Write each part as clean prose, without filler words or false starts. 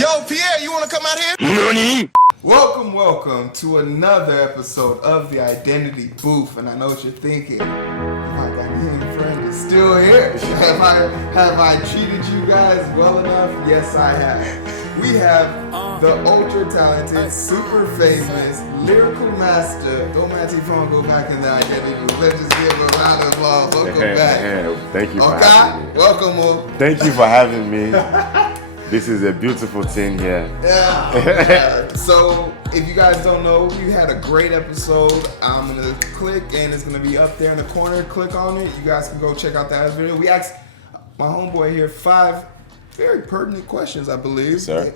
Yo, Pierre, you want to come out here? NANI? Welcome to another episode of the Identity Booth. And I know what you're thinking. My Ghanaian friend is still here. Have I treated you guys well enough? Yes, I have. We have the ultra talented, super famous, lyrical master, Dometi go back in the Identity Booth. Let's just give him a round of applause. Welcome back. Thank you for having me. Welcome. Thank you for having me. This is a beautiful thing here. Yeah. So, if you guys don't know, we had a great episode. I'm going to click, and it's going to be up there in the corner. Click on it. You guys can go check out that video. We asked my homeboy here 5 very pertinent questions, I believe. Yes, sir.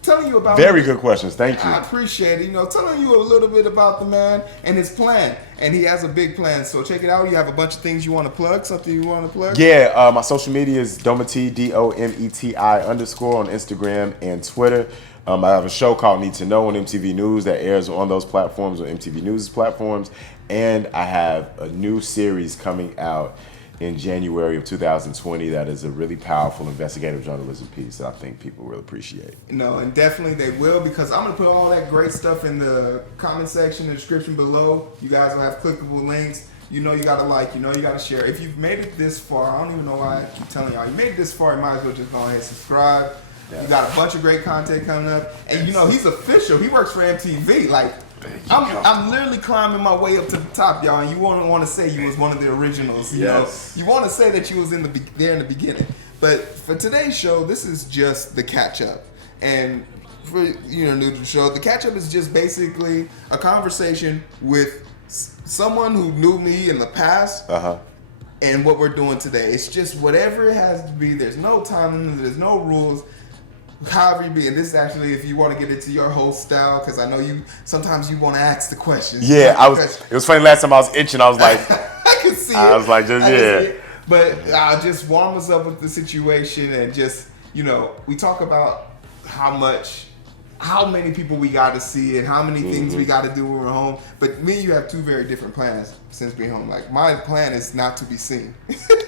Telling you about very good questions. Thank you. I appreciate it. Telling you a little bit about the man and his plan. And he has a big plan. So check it out. You have a bunch of things you want to plug. Something you want to plug? Yeah, my social media is Dometi, DOMETI _ on Instagram and Twitter. I have a show called Need to Know on MTV News that airs on those platforms, on MTV News platforms. And I have a new series coming out in January of 2020 that is a really powerful investigative journalism piece that I think people will appreciate. No, and definitely they will, because I'm going to put all that great stuff in the comment section, the description below. You guys will have clickable links. You got to like, you got to share. If you've made it this far, I don't even know why I keep telling y'all, you made it this far, you might as well just go ahead and subscribe. Yes. You got a bunch of great content coming up. And he's official. He works for MTV. Like, I'm literally climbing my way up to the top, y'all, and you won't want to say you was one of the originals. You want to say that you was there in the beginning. But for today's show, this is just the catch-up. And for new to the show, the catch-up is just basically a conversation with someone who knew me in the past and what we're doing today. It's just whatever it has to be. There's no time limit. There's no rules. However you be, and this is actually if you want to get into your host style, because I know sometimes you want to ask the questions. Yeah, it was funny last time I was itching. I was like, I could see it. I was like, But I'll just warm us up with the situation, and just we talk about how many people we got to see and how many things we got to do when we're home. But me and you have 2 very different plans since being home. Like, my plan is not to be seen.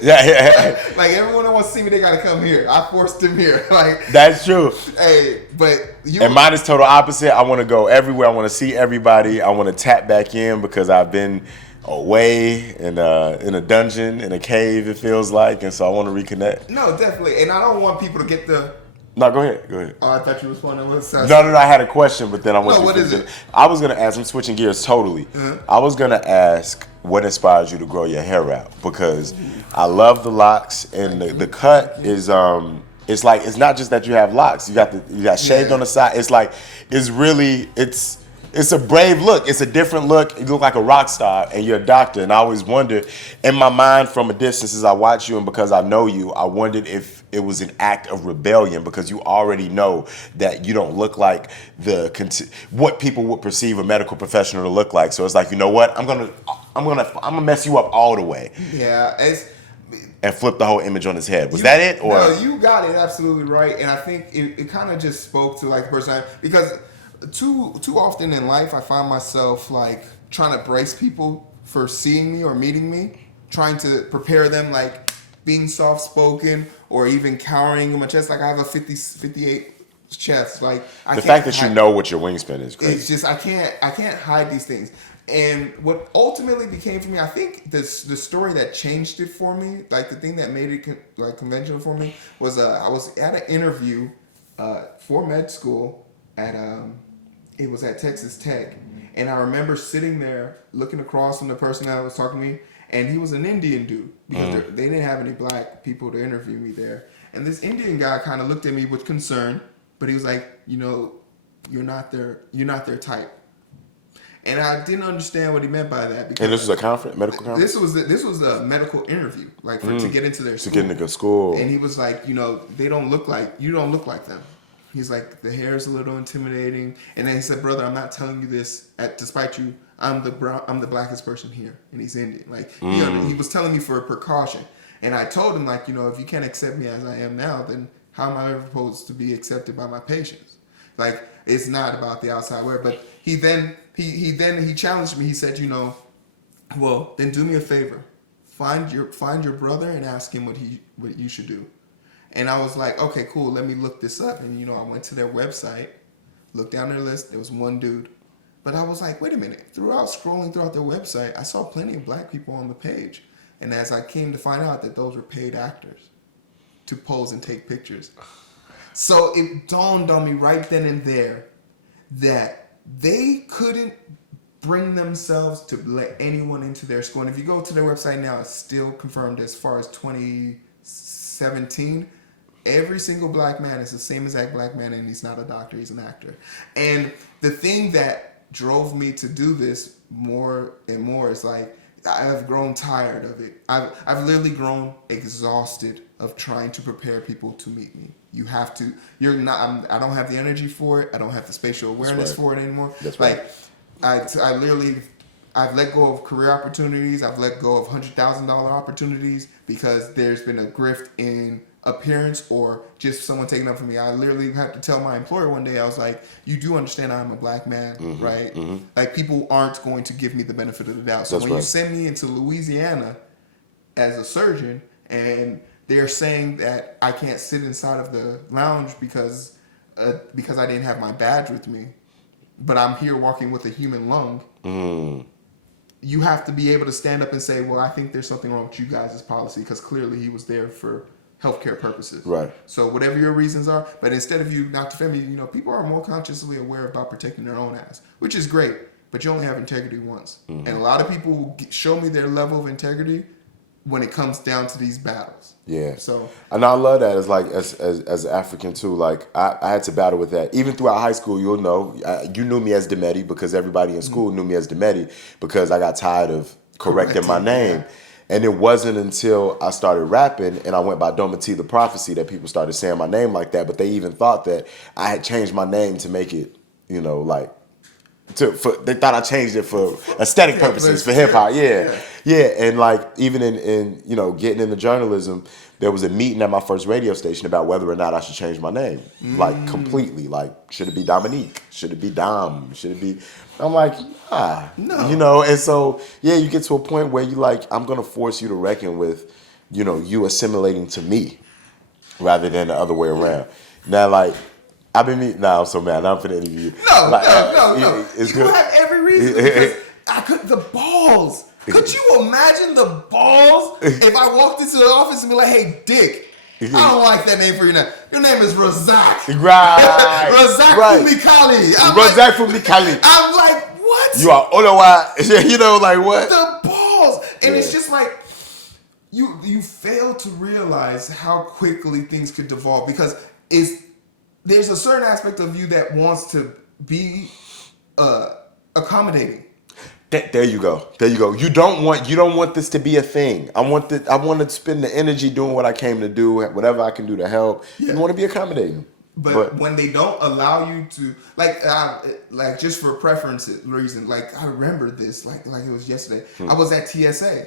Yeah. Like, everyone that wants to see me, they got to come here. I forced them here. Like, that's true. Hey, but and mine is total opposite. I want to go everywhere. I want to see everybody. I want to tap back in because I've been away in a dungeon, in a cave, it feels like. And so I want to reconnect. No, definitely. And I don't want people to get the... No, go ahead. Oh, I thought you was wondering what's that. No, I had a question, but then I want what is it? I was going to ask, I'm switching gears totally. I was going to ask what inspires you to grow your hair out, because I love the locks, and the cut is it's like, it's not just that you have locks, you got shaved on the side. It's like, it's a brave look. It's a different look. You look like a rock star, and you're a doctor. And I always wondered, in my mind from a distance as I watch you and because I know you, I wondered if it was an act of rebellion, because you already know that you don't look like what people would perceive a medical professional to look like. So it's like, you know what? I'm gonna mess you up all the way. Yeah, and flip the whole image on his head. Was that it? Or? No, you got it absolutely right. And I think it kind of just spoke to like the person, because too often in life, I find myself like trying to brace people for seeing me or meeting me, trying to prepare them, like being soft-spoken or even cowering in my chest. Like, I have a 58 chest. Like, the fact that you know what your wingspan is crazy. It's just I can't hide these things. And what ultimately became for me, I think the story that changed it for me, like the thing that made it like conventional for me, was I was at an interview for med school at it was at Texas Tech, and I remember sitting there looking across from the person that was talking to me, and he was an Indian dude, because they didn't have any black people to interview me there. And this Indian guy kind of looked at me with concern, but he was like, you're not their type. And I didn't understand what he meant by that. Because and this was a medical conference? This was a medical interview, like to get into their school. To get into school. And he was like, you don't look like them. He's like, the hair is a little intimidating. And then he said, brother, I'm not telling you this despite you. I'm the blackest person here, and he's Indian. Like, he was telling me for a precaution. And I told him, like, if you can't accept me as I am now, then how am I ever supposed to be accepted by my patients? Like, it's not about the outside wear. But he challenged me. He said, well, then do me a favor. Find your brother and ask him what you should do. And I was like, okay, cool, let me look this up. And, I went to their website, looked down their list. There was one dude. But I was like, wait a minute. Scrolling throughout their website, I saw plenty of black people on the page. And as I came to find out that those were paid actors to pose and take pictures. So it dawned on me right then and there that they couldn't bring themselves to let anyone into their school. And if you go to their website now, it's still confirmed as far as 2017. Every single black man is the same exact black man, and he's not a doctor, he's an actor. And the thing that drove me to do this more and more is like, I have grown tired of it. I've literally grown exhausted of trying to prepare people to meet me. You have to. I don't have the energy for it. I don't have the spatial awareness for it anymore. That's right. I've let go of career opportunities. I've let go of $100,000 opportunities because there's been a grift in appearance or just someone taking up for me. I literally had to tell my employer one day, I was like, you do understand I'm a black man, right? Mm-hmm. Like, people aren't going to give me the benefit of the doubt. So you send me into Louisiana as a surgeon and they're saying that I can't sit inside of the lounge because I didn't have my badge with me, but I'm here walking with a human lung. You have to be able to stand up and say, well, I think there's something wrong with you guys' policy, because clearly he was there for healthcare purposes. Right. So whatever your reasons are, but instead of you not defending me, people are more consciously aware about protecting their own ass, which is great, but you only have integrity once. And a lot of people will show me their level of integrity when it comes down to these battles. Yeah. So, and I love that as African too. Like I had to battle with that. Even throughout high school, you'll know, you knew me as Dometi because everybody in school knew me as Dometi because I got tired of correcting my name. Yeah. And it wasn't until I started rapping and I went by Dometi the Prophecy that people started saying my name like that. But they even thought that I had changed my name to make it, they thought I changed it for aesthetic purposes, for hip hop. Yeah. And like even in getting into journalism, there was a meeting at my first radio station about whether or not I should change my name, like completely. Like, should it be Dominique? Should it be Dom? Should it be? I'm like, no. And so you get to a point where you like, I'm gonna force you to reckon with, you assimilating to me, rather than the other way around. Now, like. I've been meeting. Nah, I'm so mad. I'm finna interview you. No. It's good. You have every reason because the balls. Could you imagine the balls if I walked into the office and be like, "Hey, Dick, I don't like that name for your name. Your name is Razak. Right. Razak Fumikali. Razak Fumikali. I'm like, what? You are Olawa. Like what? The balls. And it's just like you fail to realize how quickly things could devolve because there's a certain aspect of you that wants to be accommodating. There you go. You don't want this to be a thing. I want to spend the energy doing what I came to do, whatever I can do to help. Yeah. You want to be accommodating. But when they don't allow you to, like just for preference reason, like I remember this, like it was yesterday. I was at TSA,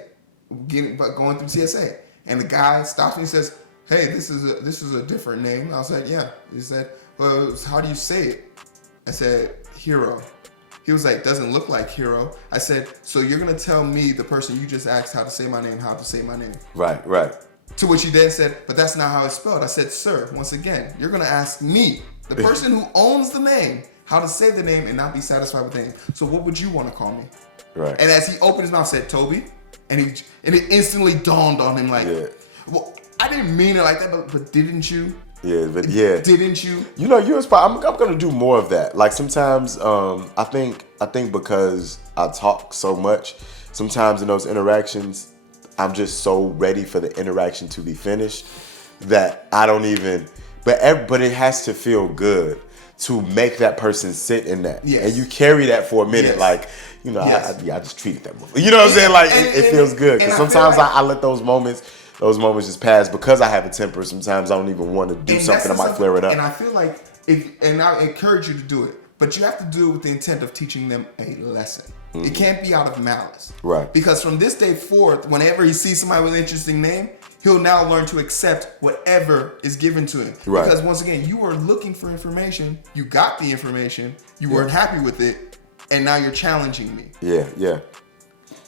going through TSA, and the guy stops me and says, "Hey, this is a different name." I was like, "Yeah." He said, "Well, how do you say it?" I said, "Hero." He was like, "Doesn't look like Hero." I said, "So you're gonna tell me, the person you just asked how to say my name, how to say my name?" Right. To which he then said, "But that's not how it's spelled." I said, "Sir, once again, you're gonna ask me, the person who owns the name, how to say the name and not be satisfied with the name. So what would you want to call me?" Right. And as he opened his mouth, said, "Toby," and it instantly dawned on him like, well, I didn't mean it like that, but didn't you? Didn't you? You inspire. I'm gonna do more of that. Like sometimes, I think because I talk so much. Sometimes in those interactions, I'm just so ready for the interaction to be finished that I don't even. But it has to feel good to make that person sit in that, and you carry that for a minute, like. I just treated that movie. You know what I'm saying? Like it feels good because sometimes I let those moments just pass because I have a temper. Sometimes I don't even want to do something that might flare it up. And I feel like I encourage you to do it, but you have to do it with the intent of teaching them a lesson. Mm-hmm. It can't be out of malice, right? Because from this day forth, whenever he sees somebody with an interesting name, he'll now learn to accept whatever is given to him. Right. Because once again, you were looking for information, you got the information, you weren't happy with it. And now you're challenging me. Yeah.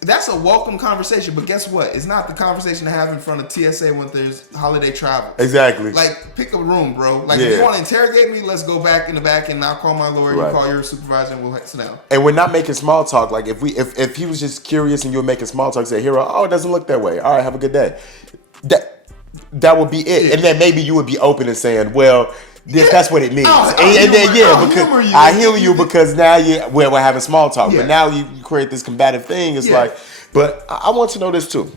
That's a welcome conversation, but guess what? It's not the conversation to have in front of TSA when there's holiday travel. Exactly. Like, pick a room, bro. Like, if you want to interrogate me, let's go back in the back and I'll call my lawyer, you call your supervisor, and we'll sit down. And we're not making small talk. Like, if he was just curious and you were making small talk, say, Hero, oh, it doesn't look that way. All right, have a good day. That would be it. And then maybe you would be open and saying, well, that's what it means. Because I humor you because now we're having small talk. Yeah. But now you create this combative thing. It's like, but I want to know this too.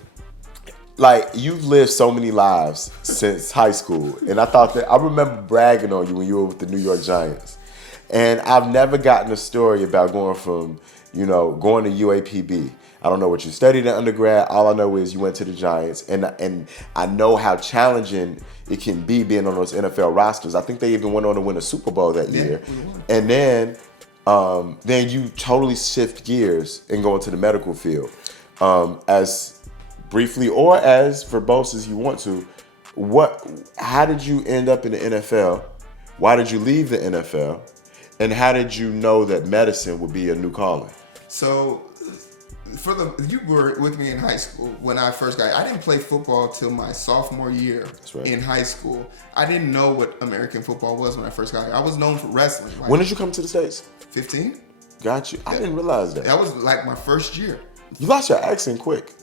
Like, you've lived so many lives since high school. And I remember bragging on you when you were with the New York Giants. And I've never gotten a story about going from, going to UAPB. I don't know what you studied in undergrad. All I know is you went to the Giants. And I know how challenging it can be being on those NFL rosters. I think they even went on to win a Super Bowl that year. And then you totally shift gears and go into the medical field. As briefly or as verbose as you want to, how did you end up in the NFL? Why did you leave the NFL? And how did you know that medicine would be a new calling? So, you were with me in high school when I first got. I didn't play football till my sophomore year in high school. I didn't know what American football was when I first got here. I was known for wrestling. When did you come to the States? 15. Got you. I didn't realize that. That was like my first year. You lost your accent quick.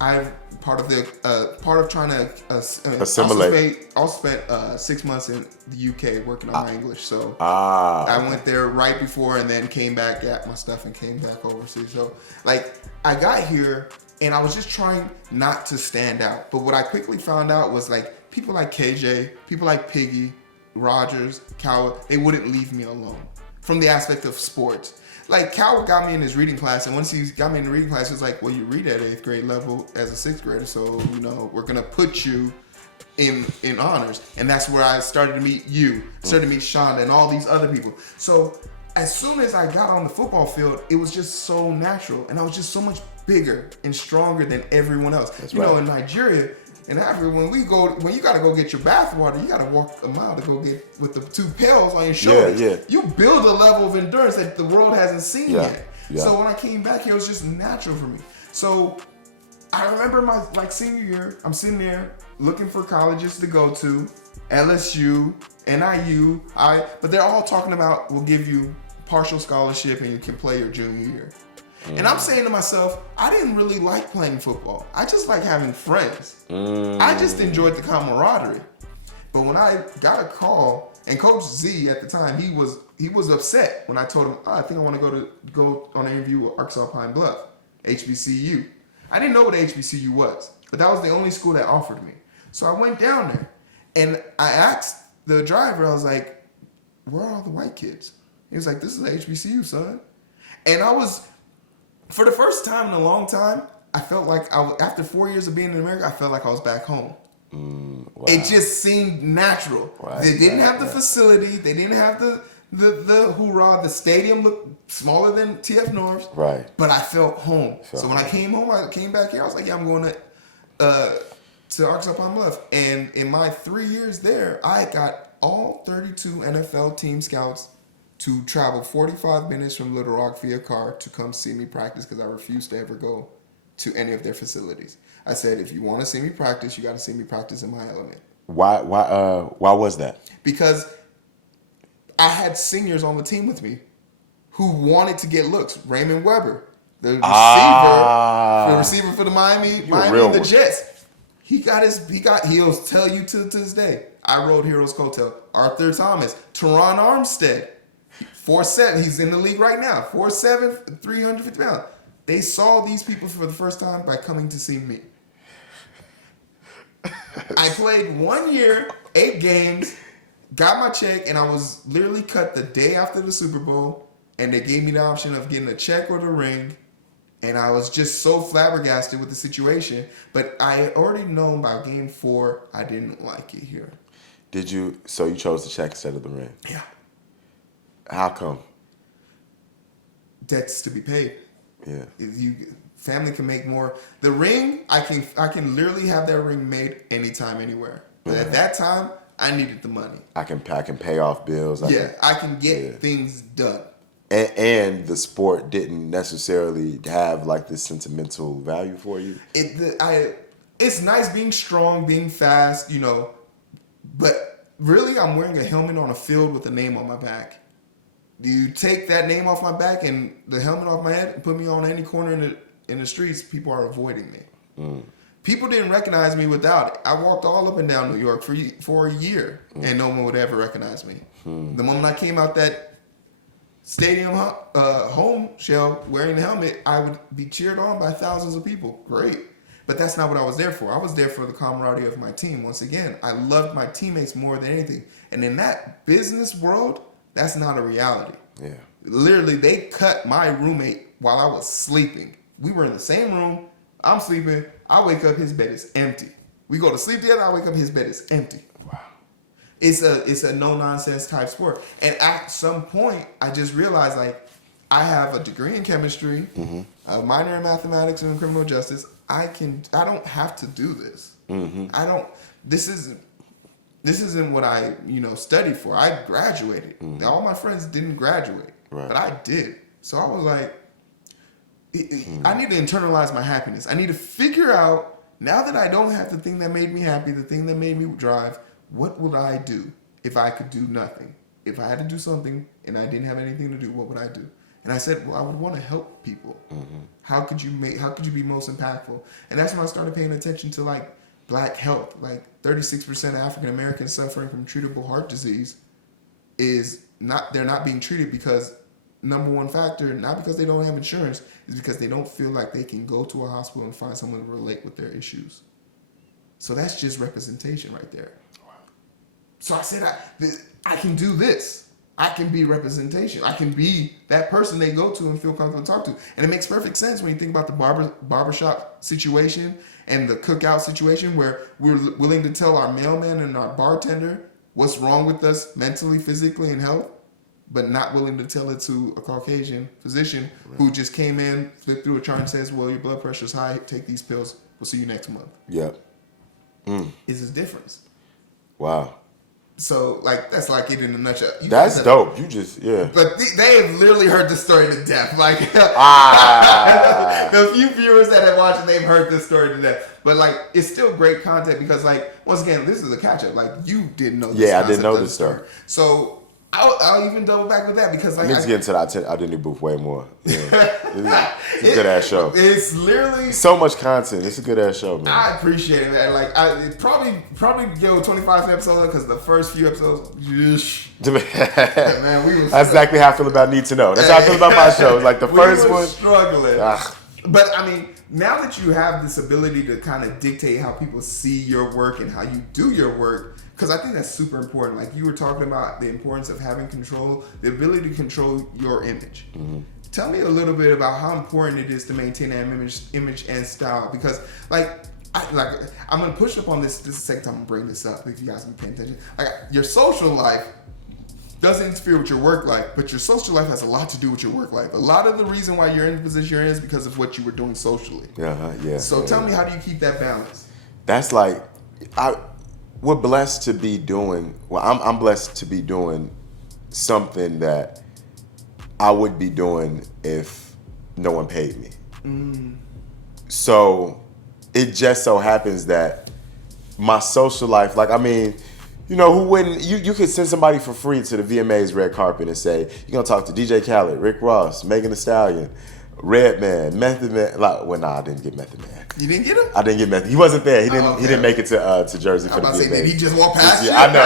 I'm part of trying to assimilate. Also spent 6 months in the UK working on my English. So I went there right before and then came back, got my stuff, and came back overseas. So I got here and I was just trying not to stand out. But what I quickly found out was people like KJ, people like Piggy, Rogers, Coward, they wouldn't leave me alone from the aspect of sports. Like, Cal got me in his reading class, and once he got me in the reading class, he was like, well, you read at 8th grade level as a 6th grader, so, we're going to put you in honors. And that's where I started to meet you, started to meet Shonda and all these other people. So as soon as I got on the football field, it was just so natural, and I was just so much bigger and stronger than everyone else. That's right. In Nigeria, in Africa, when you gotta go get your bath water, you gotta walk a mile to go get with the 2 pails on your shoulders. Yeah. You build a level of endurance that the world hasn't seen yet. Yeah. So when I came back here, it was just natural for me. So I remember my senior year, I'm sitting there looking for colleges to go to, LSU, NIU, but they're all talking about, we'll give you partial scholarship and you can play your junior year. And I'm saying to myself, I didn't really like playing football. I just like having friends. I just enjoyed the camaraderie. But when I got a call, and Coach Z at the time, he was upset when I told him, I think I want to go on an interview with Arkansas Pine Bluff, HBCU. I didn't know what HBCU was, but that was the only school that offered me. So I went down there, and I asked the driver, I was like, where are all the white kids? He was like, this is the HBCU, son. And I was... For the first time in a long time, I felt like after 4 years of being in America, I felt like I was back home. Wow. It just seemed natural. Right, they didn't have the facility. They didn't have the hoorah. The stadium looked smaller than TF Norris. Right. But I felt home. So when I came home, I came back here. I was like, yeah, I'm going to Arkansas Pine Bluff. And in my 3 years there, I got all 32 NFL team scouts to travel 45 minutes from Little Rock via car to come see me practice because I refused to ever go to any of their facilities. I said, if you want to see me practice, you got to see me practice in my element. Why was that? Because I had seniors on the team with me who wanted to get looks. Raymond Weber, the receiver for the Miami and the Jets. He'll tell you to this day, I rode Heroes Coattail. Arthur Thomas, Teron Armstead, 4'7", he's in the league right now. 4'7", 350 pounds. They saw these people for the first time by coming to see me. I played 1 year, 8 games, got my check, and I was literally cut the day after the Super Bowl, and they gave me the option of getting a check or the ring, and I was just so flabbergasted with the situation. But I had already known by game 4 I didn't like it here. So you chose the check instead of the ring? Yeah. How come? Debts to be paid. Yeah. Family can make more. The ring, I can literally have that ring made anytime, anywhere. But at that time, I needed the money. I can pay off bills. I can get things done. And the sport didn't necessarily have like this sentimental value for you. It's nice being strong, being fast, but really I'm wearing a helmet on a field with a name on my back. You take that name off my back and the helmet off my head and put me on any corner in the streets, people are avoiding me. People didn't recognize me without it. I walked all up and down New York for a year and no one would ever recognize me. The moment I came out that stadium home shell wearing the helmet, I would be cheered on by thousands of people. Great. But that's not what I was there for. I was there for the camaraderie of my team. Once again, I loved my teammates more than anything. And in that business world, that's not a reality. Yeah. Literally, they cut my roommate while I was sleeping. We were in the same room. I'm sleeping. I wake up, his bed is empty. We go to sleep together. I wake up, his bed is empty. Wow. It's a no-nonsense type sport. And at some point, I just realized, like, I have a degree in chemistry, a minor in mathematics and criminal justice. I don't have to do this. This isn't what I, studied for. I graduated. All my friends didn't graduate, but I did. So I was like, I need to internalize my happiness. I need to figure out, now that I don't have the thing that made me happy, the thing that made me drive, what would I do if I could do nothing? If I had to do something and I didn't have anything to do, what would I do? And I said, well, I would want to help people. How could you be most impactful? And that's when I started paying attention to like black health. Like 36% of African Americans suffering from treatable heart disease they're not being treated because number one factor, not because they don't have insurance, is because they don't feel like they can go to a hospital and find someone to relate with their issues. So that's just representation right there. So I said, I can do this. I can be representation. I can be that person they go to and feel comfortable to talk to. And it makes perfect sense when you think about the barbershop situation and the cookout situation where we're willing to tell our mailman and our bartender what's wrong with us mentally, physically, and health, but not willing to tell it to a Caucasian physician who just came in, flipped through a chart and says, well, your blood pressure's high, take these pills, we'll see you next month. Yeah. Is a difference. Wow. So, like, that's like it in a nutshell. That's dope. You just, yeah. But they have literally heard the story to death. Like, the few viewers that have watched it, they've heard this story to death. But, like, it's still great content because, like, once again, this is a catch-up. Like, you didn't know this. Yeah, I didn't know this story. So, I'll even double back with that because, like, I need to get into the identity booth way more. Yeah. It's a good-ass show. It's literally... so much content. It's a good-ass show, man. I appreciate it, man. Like, it probably go 25 episodes because the first few episodes... man, we was... That's exactly how I feel about Need to Know. That's how I feel about my show. Like, the first one... struggling. But, I mean, now that you have this ability to kind of dictate how people see your work and how you do your work... Because I think that's super important. Like you were talking about the importance of having control, the ability to control your image. Tell me a little bit about how important it is to maintain that image and style. Because I'm gonna push up on this. This is the second time I'm gonna bring this up. If you guys been paying attention, like your social life doesn't interfere with your work life, but your social life has a lot to do with your work life. A lot of the reason why you're in the position you're in is because of what you were doing socially. Yeah. So tell me, how do you keep that balance? That's like we're blessed to be doing, I'm blessed to be doing something that I would be doing if no one paid me. So it just so happens that my social life, like, I mean, who wouldn't, you could send somebody for free to the VMA's red carpet and say, you're going to talk to DJ Khaled, Rick Ross, Megan Thee Stallion, Redman, Method Man. Like, well, nah, I didn't get Method Man. You didn't get him? I didn't get Method. He wasn't there. He didn't make it to Jersey for the VMAs. I'm about to say, did he just walk past you? I know,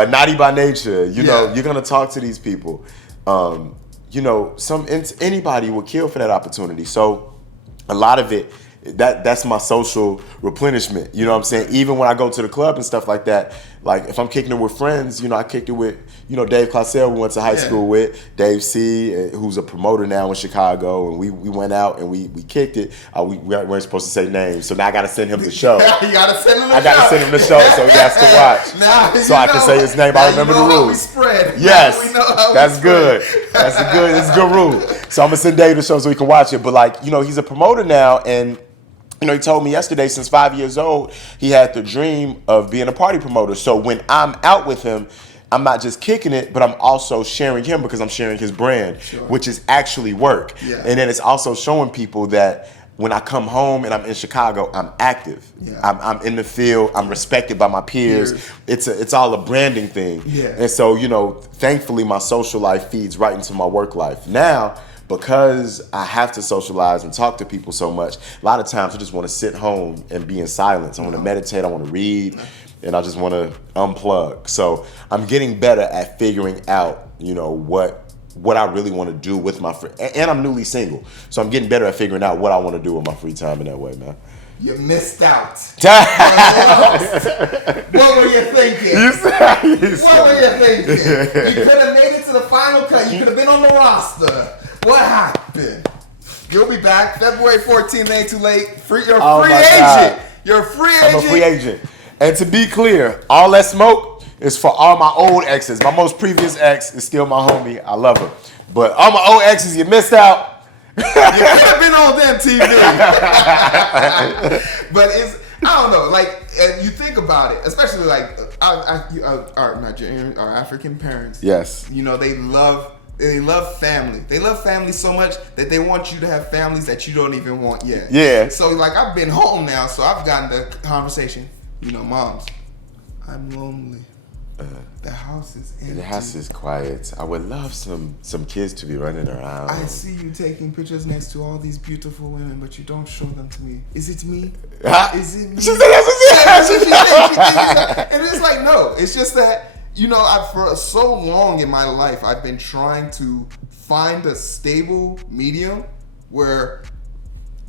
nah. Naughty by nature. You're going to talk to these people. Anybody would kill for that opportunity. So a lot of it, that's my social replenishment. You know what I'm saying? Even when I go to the club and stuff like that, like if I'm kicking it with friends, I kicked it with, Dave Clausell, we went to high school with, Dave C., who's a promoter now in Chicago, and we went out and we kicked it. We weren't supposed to say names, so now I got to send him the show. You got to send him the show. I got to send him the show so he has to watch. So I can say his name. I remember the rules. Spread. Yes, that's good. That's a good rule. So I'm going to send Dave the show so he can watch it. But like, he's a promoter now, and he told me yesterday, since 5 years old, he had the dream of being a party promoter. So when I'm out with him, I'm not just kicking it, but I'm also sharing him because I'm sharing his brand, which is actually work. Yeah. And then it's also showing people that when I come home and I'm in Chicago, I'm active. Yeah. I'm in the field. I'm respected by my peers. It's all a branding thing. Yeah. And so, thankfully my social life feeds right into my work life. Now, because I have to socialize and talk to people so much, a lot of times I just want to sit home and be in silence. I want to meditate. I want to read. And I just want to unplug. So I'm getting better at figuring out, what I really want to do with my free. And I'm newly single, so I'm getting better at figuring out what I want to do with my free time in that way, man. You missed out. What were you thinking? What were you thinking? You could have made it to the final cut. You could have been on the roster. What happened? You'll be back February 14th. Ain't too late. You're a free agent. You're a free agent. I'm a free agent. And to be clear, all that smoke is for all my old exes. My most previous ex is still my homie. I love her. But all my old exes, you missed out. You could have been on them TV. But I don't know, like, you think about it, especially like our Nigerian, our African parents. Yes. They love family. They love family so much that they want you to have families that you don't even want yet. Yeah. So like, I've been home now, so I've gotten the conversation. Moms, I'm lonely. The house is empty. The house is quiet. I would love some kids to be running around. I see you taking pictures next to all these beautiful women, but you don't show them to me. Is it me? Is it me? She said that's what she said. And it's like, no. It's just that, for so long in my life, I've been trying to find a stable medium where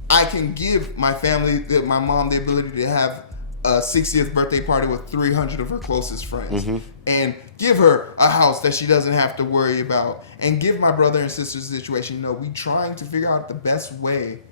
I can give my family, my mom, the ability to have a 60th birthday party with 300 of her closest friends, and give her a house that she doesn't have to worry about, and give my brother and sister situation. We trying to figure out the best way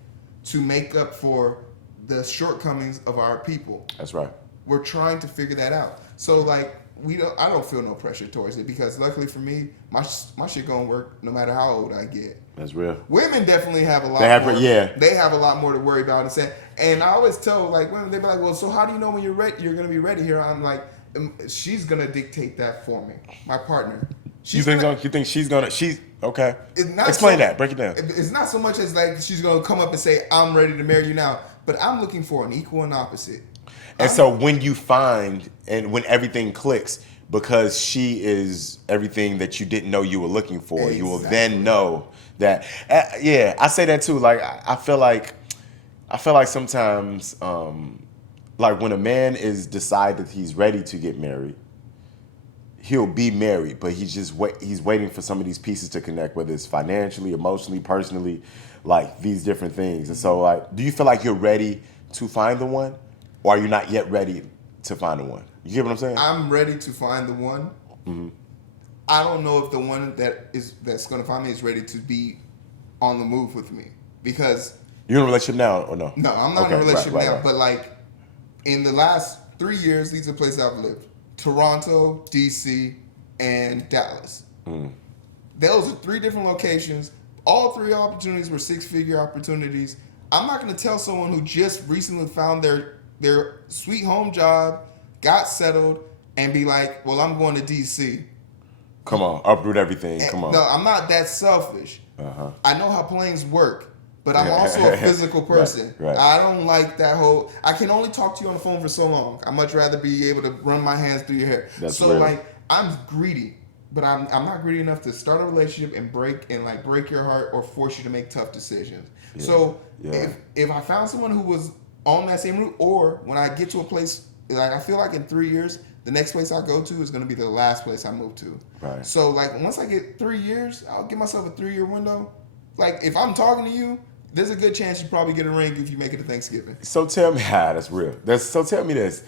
to make up for the shortcomings of our people. That's right. We're trying to figure that out. So like, I don't feel no pressure towards it, because luckily for me, my shit gonna work no matter how old I get. That's real. Women definitely have a lot more. Yeah. They have a lot more to worry about and say. And I always tell like women, they be like, well, so how do you know when you're ready? You're gonna be ready here. I'm like, she's gonna dictate that for me. My partner. You think she's gonna? Okay. Explain that. Break it down. It's not so much as like she's gonna come up and say, I'm ready to marry you now, but I'm looking for an equal and opposite. And so when you find and when everything clicks, because she is everything that you didn't know you were looking for, exactly. You will then know that. I say that too. Like I feel like sometimes, like when a man is decided he's ready to get married, he'll be married, but he's waiting for some of these pieces to connect, whether it's financially, emotionally, personally, like these different things. And so, like, do you feel like you're ready to find the one? Or are you not yet ready to find the one? You get what I'm saying? I'm ready to find the one. Mm-hmm. I don't know if the one that's going to find me is ready to be on the move with me, because you're in a relationship now or no? No, I'm not in a relationship now. Right. But like in the last 3 years, these are places I've lived: Toronto, DC, and Dallas. Those are 3 different locations. All 3 opportunities were 6-figure opportunities. I'm not going to tell someone who just recently found their sweet home job, got settled, and be like, well, I'm going to DC. Come on, uproot everything. Come on. No, I'm not that selfish. I know how planes work, but I'm also a physical person. Right. I don't like that whole, I can only talk to you on the phone for so long. I'd much rather be able to run my hands through your hair. That's so real. like, I'm greedy, but I'm not greedy enough to start a relationship and break your heart or force you to make tough decisions. Yeah. So if I found someone who was on that same route, or when I get to a place, like I feel like in 3 years, the next place I go to is going to be the last place I move to. Right. So like once I get 3 years, I'll give myself a 3-year window. Like if I'm talking to you, there's a good chance you probably get a ring if you make it to Thanksgiving. So tell me, that's real. So tell me this.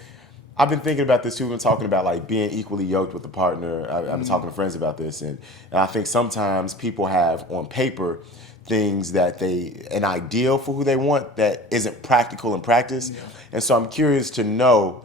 I've been thinking about this too. We've been talking about like being equally yoked with a partner. I've been talking to friends about this, and I think sometimes people have on paper things that an ideal for who they want that isn't practical in practice. Yeah. And so I'm curious to know,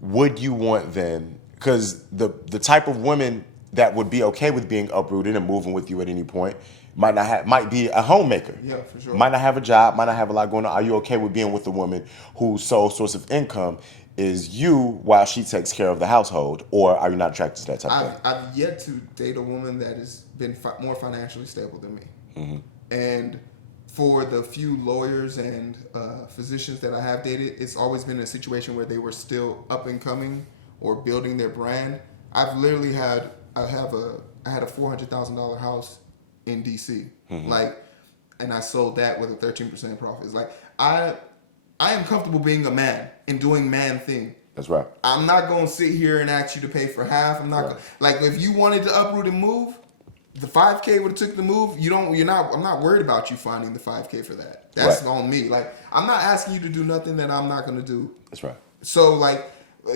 would you want then, because the type of women that would be okay with being uprooted and moving with you at any point might be a homemaker. Yeah, for sure. Might not have a job, might not have a lot going on. Are you okay with being with a woman whose sole source of income is you while she takes care of the household, or are you not attracted to that type of thing? I've yet to date a woman that has been more financially stable than me. Mm-hmm. And for the few lawyers and physicians that I have dated, it's always been a situation where they were still up and coming or building their brand. I've literally had I had a $400,000 house in DC, and I sold that with a 13% profit. It's like I am comfortable being a man and doing man thing. That's right. I'm not gonna sit here and ask you to pay for half. I'm not like if you wanted to uproot and move. The 5K would have took the move. I'm not worried about you finding the 5K for that. That's on me. Like, I'm not asking you to do nothing that I'm not going to do. That's right. So, like,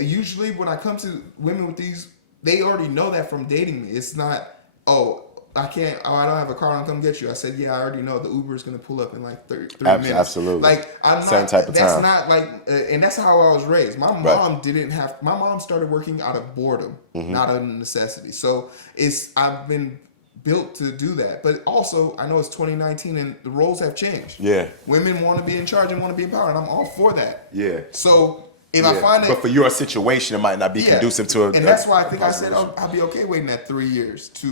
usually when I come to women with these, they already know that from dating me. It's not, I don't have a car, I'll come get you. I said, yeah, I already know the Uber is going to pull up in like 3 minutes. Absolutely. Like, I'm not, same type of that's time. not like, and that's how I was raised. My mom started working out of boredom, not out of necessity. So I've been built to do that. But also, I know it's 2019 and the roles have changed. Yeah. Women want to be in charge and want to be empowered, and I'm all for that. Yeah. So if I find it, but for your situation, it might not be conducive to a. And that's why I think I said I'll be okay waiting that 3 years to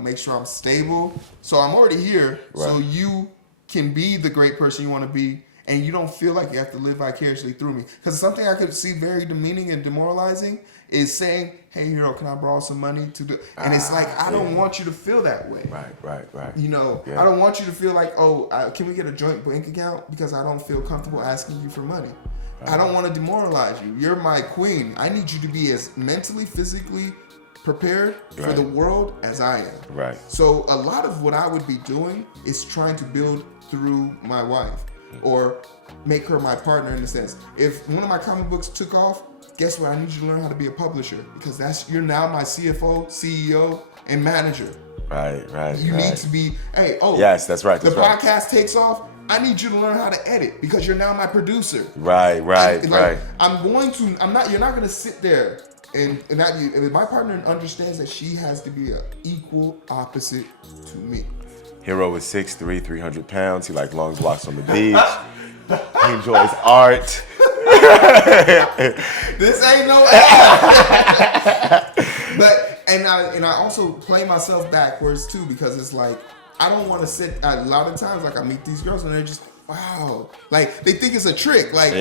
make sure I'm stable. So I'm already here, so you can be the great person you want to be, and you don't feel like you have to live vicariously through me. Because something I could see very demeaning and demoralizing is saying, "Hey, hero, can I borrow some money to do?" And it's like I don't want you to feel that way. Right. I don't want you to feel like, can we get a joint bank account because I don't feel comfortable asking you for money. I don't want to demoralize you. You're my queen. I need you to be as mentally, physically prepared for the world as I am. Right. So a lot of what I would be doing is trying to build through my wife or make her my partner in a sense. If one of my comic books took off, guess what? I need you to learn how to be a publisher because you're now my CFO, CEO, and manager. Right. You need to be, yes, that's right. The podcast takes off. I need you to learn how to edit because you're now my producer. Right. You're not gonna sit there and my partner understands that she has to be an equal opposite to me. Hero is 6'3", 300 pounds. He likes long walks on the beach. He enjoys art. This ain't no But I also play myself backwards too because it's like I don't want to sit. A lot of times, like I meet these girls and they're just wow, like they think it's a trick. Like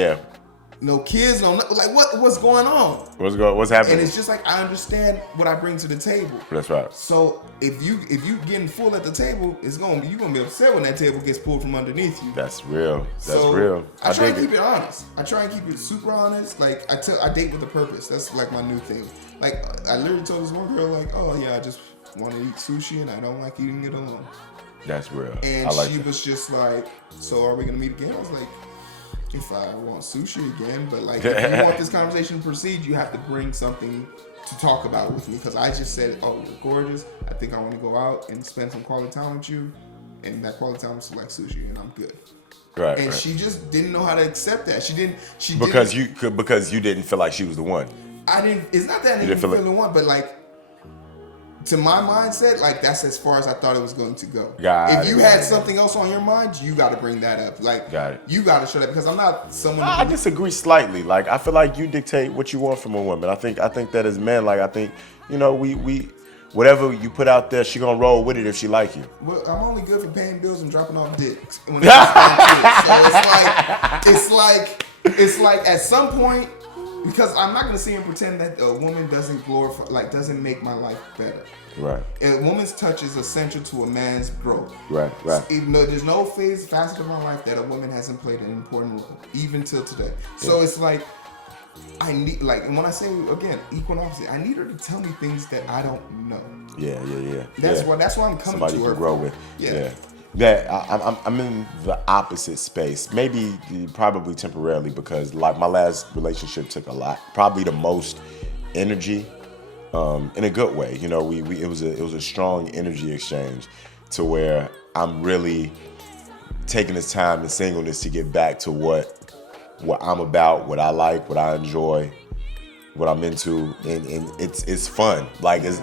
no kids, like what's going on? What's happening? And it's just like I understand what I bring to the table. That's right. So if you getting full at the table, you're gonna be upset when that table gets pulled from underneath you. That's real. That's real. I try and keep it honest. I try and keep it super honest. Like I date with a purpose. That's like my new thing. Like I literally told this one girl like, oh yeah, I just want to eat sushi and I don't like eating it alone. That's real. And she was just like, so are we gonna meet again? I was like, if I want sushi again, but like if you want this conversation to proceed, you have to bring something to talk about with me because I just said, oh, you're gorgeous. I think I want to go out and spend some quality time with you, and that quality time was like sushi, and I'm good. Right. And she just didn't know how to accept that. Because you didn't feel like she was the one. I didn't. It's not that I didn't feel the one, but like. To my mindset, like that's as far as I thought it was going to go. If you had something else on your mind, you got to bring that up. Like, you got to shut up because I'm not someone. I disagree slightly. Like, I feel like you dictate what you want from a woman. I think that as men, like, I think we whatever you put out there, she gonna roll with it if she like you. Well, I'm only good for paying bills and dropping off dicks. When it comes to kids. So it's like at some point. Because I'm not gonna sit here and pretend that a woman doesn't make my life better. Right. A woman's touch is essential to a man's growth. Right. Even though there's no facet of my life that a woman hasn't played an important role, even till today. So it's like I need, and when I say again, equal and opposite, I need her to tell me things that I don't know. Yeah. That's why I'm coming Somebody to her. Somebody to grow with. Yeah. Yeah, I'm in the opposite space. Maybe probably temporarily because like my last relationship took probably the most energy, in a good way. It was a strong energy exchange, to where I'm really taking this time in singleness to get back to what I'm about, what I like, what I enjoy, what I'm into, and it's fun. Like, it's,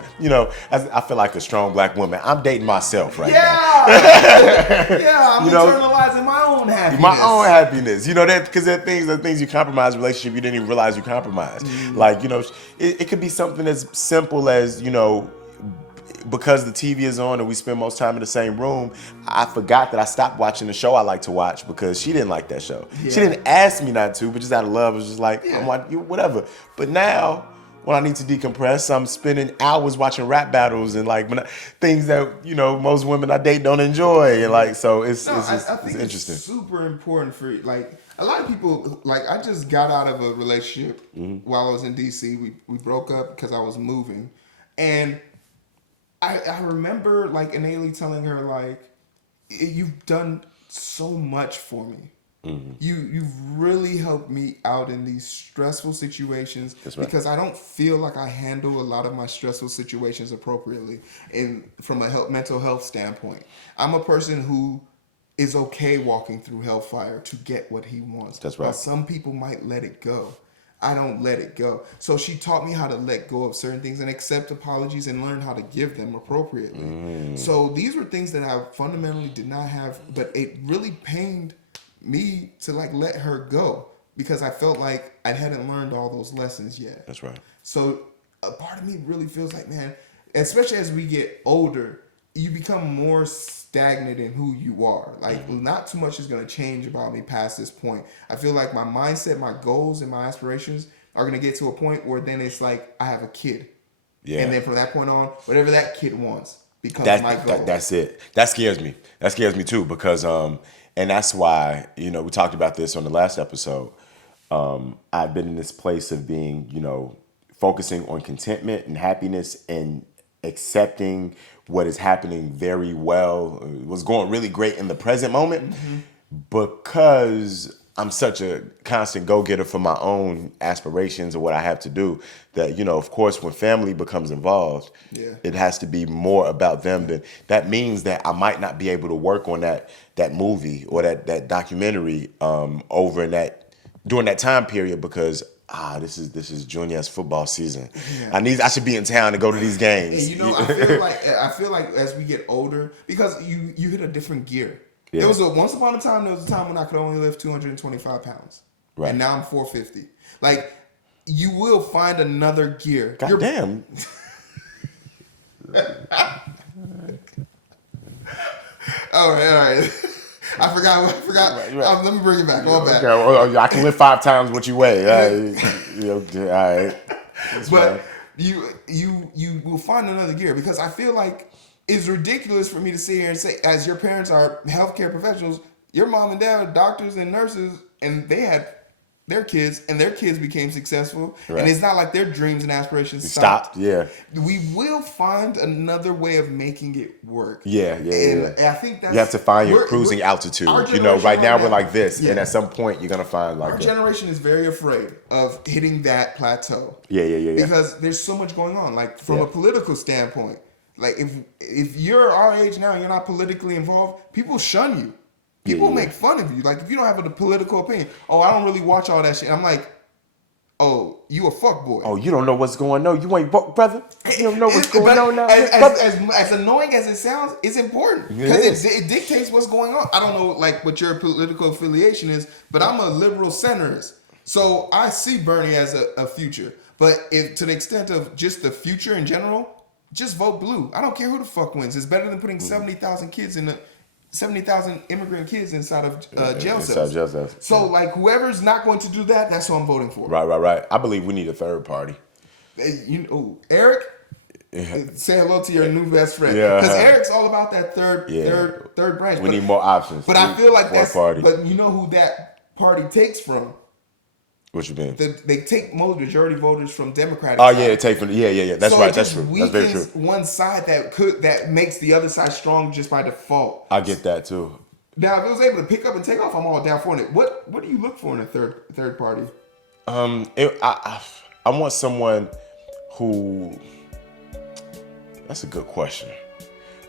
as I feel like a strong black woman. I'm dating myself right now. Yeah, I'm internalizing my own happiness. My own happiness. That because there are things you compromise in a relationship you didn't even realize you compromised. Like, it could be something as simple as, because the TV is on and we spend most time in the same room, I forgot that I stopped watching the show I like to watch because she didn't like that show. Yeah. She didn't ask me not to, but just out of love, it was just like, I'm watching, whatever. But now, when I need to decompress, I'm spending hours watching rap battles and like things that most women I date don't enjoy, and like so I think it's interesting. It's super important for like a lot of people. Like I just got out of a relationship while I was in DC. We broke up because I was moving, and I remember like Anayli telling her like, "You've done so much for me. You've really helped me out in these stressful situations." That's right. Because I don't feel like I handle a lot of my stressful situations appropriately, from a mental health standpoint. I'm a person who is okay walking through hellfire to get what he wants. That's right. While some people might let it go. I don't let it go. So she taught me how to let go of certain things and accept apologies and learn how to give them appropriately. So these were things that I fundamentally did not have, but it really pained me to like let her go because I felt like I hadn't learned all those lessons yet. That's right. So a part of me really feels like, man, especially as we get older, you become more stagnant in who you are. Like not too much is going to change about me past this point. I feel like my mindset, my goals, and my aspirations are going to get to a point where then it's like I have a kid. Yeah. And then from that point on, whatever that kid wants becomes my goal. That's it. That scares me. That scares me too because and that's why, we talked about this on the last episode. I've been in this place of being, focusing on contentment and happiness and accepting what is happening very well, what's going really great in the present moment, because I'm such a constant go-getter for my own aspirations or what I have to do that, of course, when family becomes involved, it has to be more about them. That means that I might not be able to work on that movie or that documentary over during that time period because this is junior's football season. Yeah. I should be in town to go to these games. And I feel like as we get older, because you hit a different gear. Yeah. There was once upon a time when I could only lift 225 pounds. Right. And now I'm 450. Like you will find another gear. God damn. All right. I forgot. Right. Let me bring it back. Back. Okay. Well, I can lift 5 times what you weigh. All right. But you will find another gear because I feel like it's ridiculous for me to sit here and say, as your parents are healthcare professionals, your mom and dad are doctors and nurses, and they had their kids, and their kids became successful. Right. And it's not like their dreams and aspirations stopped. Yeah. We will find another way of making it work. Yeah. And I think that's... You have to find your cruising altitude. Right now we're like this, and at some point you're going to find like... Our generation is very afraid of hitting that plateau. Yeah. Because there's so much going on. Like, from a political standpoint, like, if you're our age now and you're not politically involved, people shun you. People make fun of you. Like, if you don't have a political opinion, I don't really watch all that shit. I'm like, you a fuckboy. Oh, you don't know what's going on. You ain't brother. You don't know what's going on now. As annoying as it sounds, it's important. Because it dictates what's going on. I don't know, like, what your political affiliation is, but I'm a liberal centrist. So I see Bernie as a future. But if to the extent of just the future in general, just vote blue. I don't care who the fuck wins. It's better than putting 70,000 immigrant kids inside of jail cells. So, like, whoever's not going to do that, that's who I'm voting for. Right. I believe we need a third party. Eric, say hello to your new best friend. Because Eric's all about that third branch. We need more options. But I feel like that's... Party. But you know who that party takes from? What you mean? They take majority voters from Democratic. Oh, yeah, take from That's right. That's true. That's very true. One side that makes the other side strong just by default. I get that too. Now, if it was able to pick up and take off, I'm all down for it. What do you look for in a third party? I want someone who. That's a good question,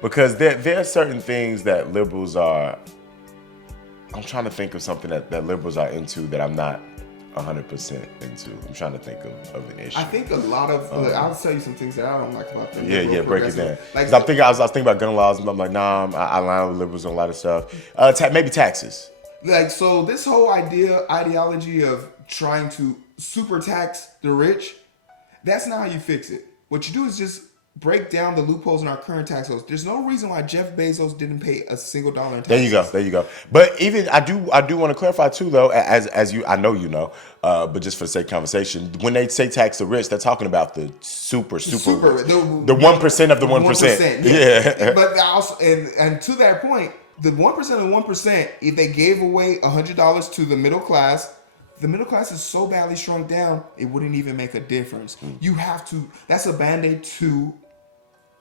because there are certain things that liberals are. I'm trying to think of something that liberals are into that I'm not 100% into. I'm trying to think of an issue. I think a lot of I'll tell you some things that I don't like about them. Yeah, break it down. Like, 'Cause I was thinking about gun laws, and I'm like, nah, I line with liberals on a lot of stuff. Maybe taxes. like, so this whole ideology of trying to super tax the rich, that's not how you fix it. What you do is just break down the loopholes in our current tax laws. There's no reason why Jeff Bezos didn't pay a single dollar in taxes. There you go. But even I do want to clarify too, though, as you, I know you know, but just for the sake of conversation, when they say tax the rich, they're talking about the super rich. The 1% of the 1%. Yeah. But also, and to that point, the 1% of the 1%, if they gave away $100 to the middle class is so badly shrunk down, it wouldn't even make a difference. You have to, that's a band-aid to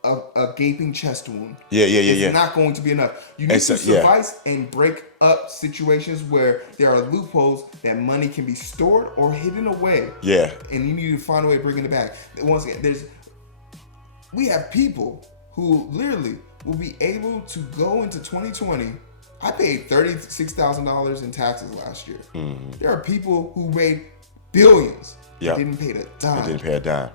a gaping chest wound. It's not going to be enough. You need to suffice and break up situations where there are loopholes that money can be stored or hidden away. Yeah. And you need to find a way of bringing it back. Once again, we have people who literally will be able to go into 2020. I paid $36,000 in taxes last year. Mm-hmm. There are people who made billions. Didn't pay a dime. Didn't pay a dime.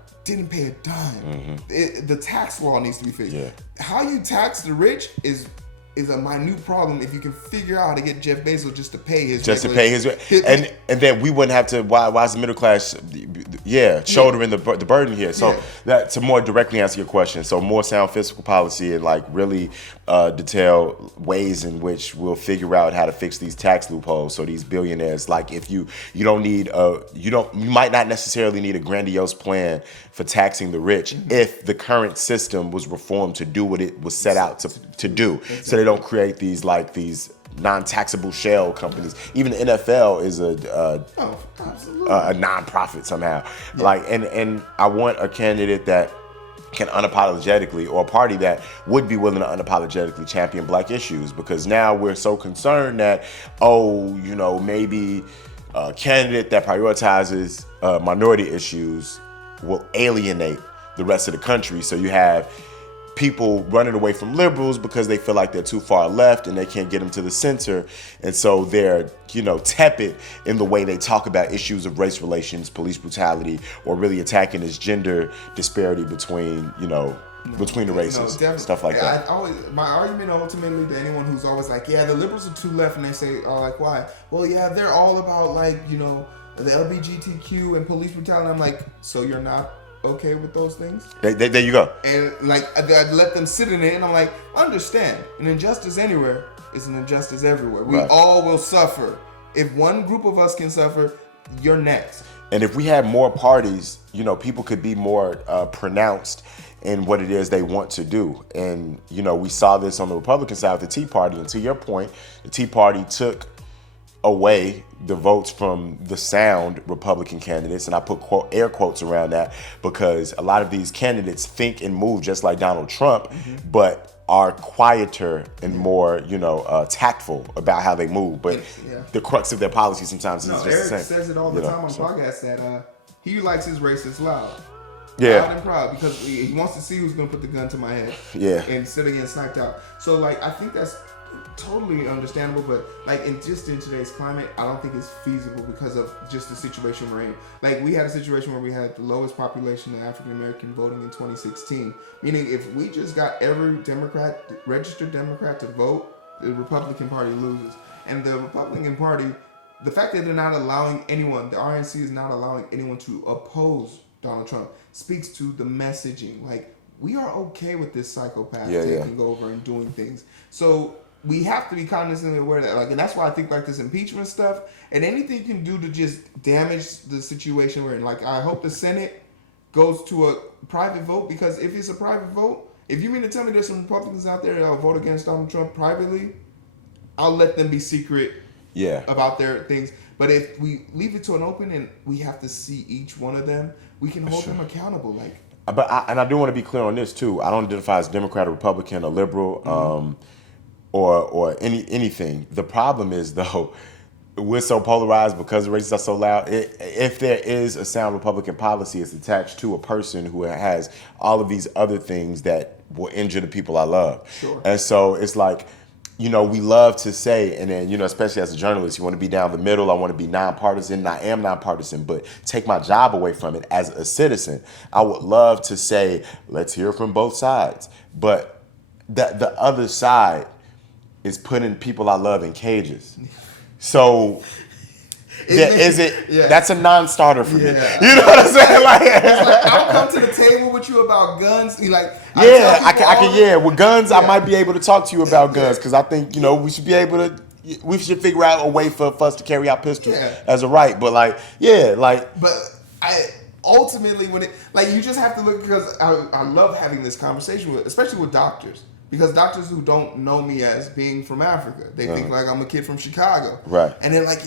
Mm-hmm. The tax law needs to be fixed. Yeah. How you tax the rich is a minute problem if you can figure out how to get Jeff Bezos just to pay his and then we wouldn't have to why is the middle class shouldering the burden here. So that to more directly answer your question, so more sound fiscal policy and like really detail ways in which we'll figure out how to fix these tax loopholes. So these billionaires, like if you might not necessarily need a grandiose plan for taxing the rich if the current system was reformed to do what it was set out to do. So they don't create these non-taxable shell companies. Even the NFL is a non-profit somehow. Yeah. And I want a candidate that can unapologetically, or a party that would be willing to unapologetically champion black issues, because now we're so concerned that maybe a candidate that prioritizes minority issues will alienate the rest of the country. So you have people running away from liberals because they feel like they're too far left and they can't get them to the center. And so they're, tepid in the way they talk about issues of race relations, police brutality, or really attacking this gender disparity between the races, stuff like that. My argument ultimately to anyone who's always like, the liberals are too left, and they say, why? Well, they're all about the LGBTQ and police brutality. I'm like, so you're not okay with those things? There you go. And I let them sit in it, and I'm like, understand, an injustice anywhere is an injustice everywhere. We all will suffer. If one group of us can suffer, you're next. And if we had more parties, people could be more pronounced in what it is they want to do. And, we saw this on the Republican side with the Tea Party. And to your point, the Tea Party took away the votes from the sound Republican candidates, and I put air quotes around that because a lot of these candidates think and move just like Donald Trump, but are quieter and more, tactful about how they move. But the crux of their policy sometimes is just Eric the same. Eric says it all the time on podcasts that he likes his racists loud. Yeah. Loud and proud, because he wants to see who's going to put the gun to my head. Yeah. Instead of getting sniped out. So, I think that's totally understandable, but in today's climate, I don't think it's feasible because of just the situation we're in. We had a situation where we had the lowest population of African American voting in 2016, meaning if we just got every registered Democrat to vote, the Republican Party loses. And the Republican Party, the fact that they're not allowing anyone, the RNC is not allowing anyone to oppose Donald Trump, speaks to the messaging. We are okay with this psychopath taking over and doing things. So we have to be cognizantly aware of that. And that's why I think this impeachment stuff and anything you can do to just damage the situation we're in. I hope the Senate goes to a private vote, because if it's a private vote, if you mean to tell me there's some Republicans out there that'll vote against Donald Trump privately, I'll let them be secret about their things. But if we leave it to an open and we have to see each one of them, we can hold them accountable. But I do want to be clear on this too. I don't identify as Democrat or Republican or liberal. Or anything. The problem is, though, we're so polarized because the races are so loud. If there is a sound Republican policy, it's attached to a person who has all of these other things that will injure the people I love. Sure. And so it's we love to say, and then, especially as a journalist, you want to be down the middle. I want to be nonpartisan, and I am nonpartisan, but take my job away from it as a citizen. I would love to say, let's hear from both sides. But the other side is putting people I love in cages. So that's a non-starter for me. You know what I'm saying? I'll come to the table with you about guns. With guns, I might be able to talk to you about guns, because I think, we should figure out a way for us to carry out pistols as a right. But But ultimately, when you just have to look, because I love having this conversation especially with doctors. Because doctors who don't know me as being from Africa, they think like I'm a kid from Chicago. Right. And they're like,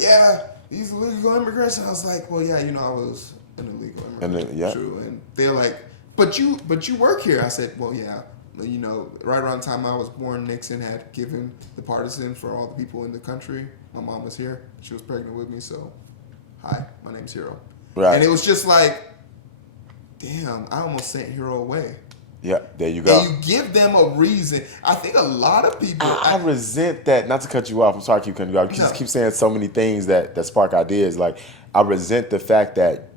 these illegal immigrants. And I was like, well, I was an illegal immigrant. True. And they're like, but you work here. I said, well, yeah. Right around the time I was born, Nixon had given the partisan for all the people in the country. My mom was here. She was pregnant with me. So, hi, my name's Hero. Right. And it was just like, damn, I almost sent Hero away. Yeah, there you go. And you give them a reason. I think a lot of people... I resent that. Not to cut you off. I'm sorry I keep cutting you off. You just keep saying so many things that spark ideas. Like, I resent the fact that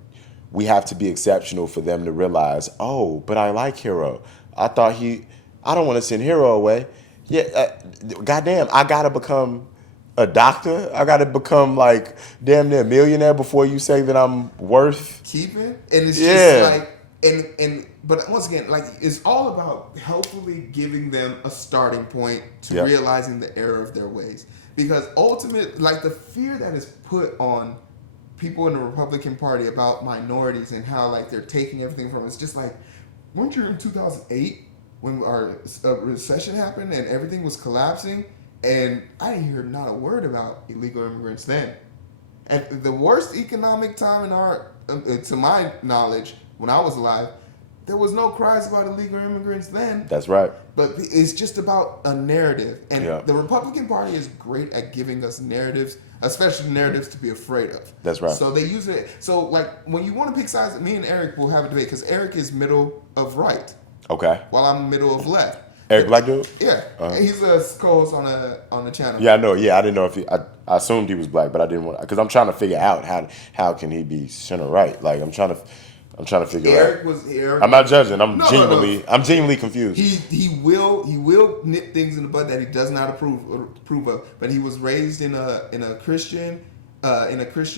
we have to be exceptional for them to realize, oh, but I like Hero. I don't want to send Hero away. Yeah, goddamn, I got to become a doctor. I got to become, damn near a millionaire before you say that I'm worth... keeping? And it's just like... But once again, it's all about helpfully giving them a starting point to realizing the error of their ways. Because ultimately, the fear that is put on people in the Republican Party about minorities and how they're taking everything from us, just weren't you in 2008 when our recession happened and everything was collapsing? And I didn't hear not a word about illegal immigrants then. At the worst economic time in our, to my knowledge, when I was alive, there was no cries about illegal immigrants then. That's right. But it's just about a narrative. And the Republican Party is great at giving us narratives, especially narratives to be afraid of. That's right. So they use it. So, when you want to pick sides, me and Eric will have a debate, because Eric is middle of right. Okay. While I'm middle of left. Eric Black dude? Yeah. He's a co-host on the channel. Yeah, I know. Yeah, I didn't know if I assumed he was black, but I didn't want, because I'm trying to figure out how can he be center right. I'm trying to figure Eric. I'm not judging. I'm genuinely confused. He will nip things in the bud that he does not approve of. But he was raised in a Christian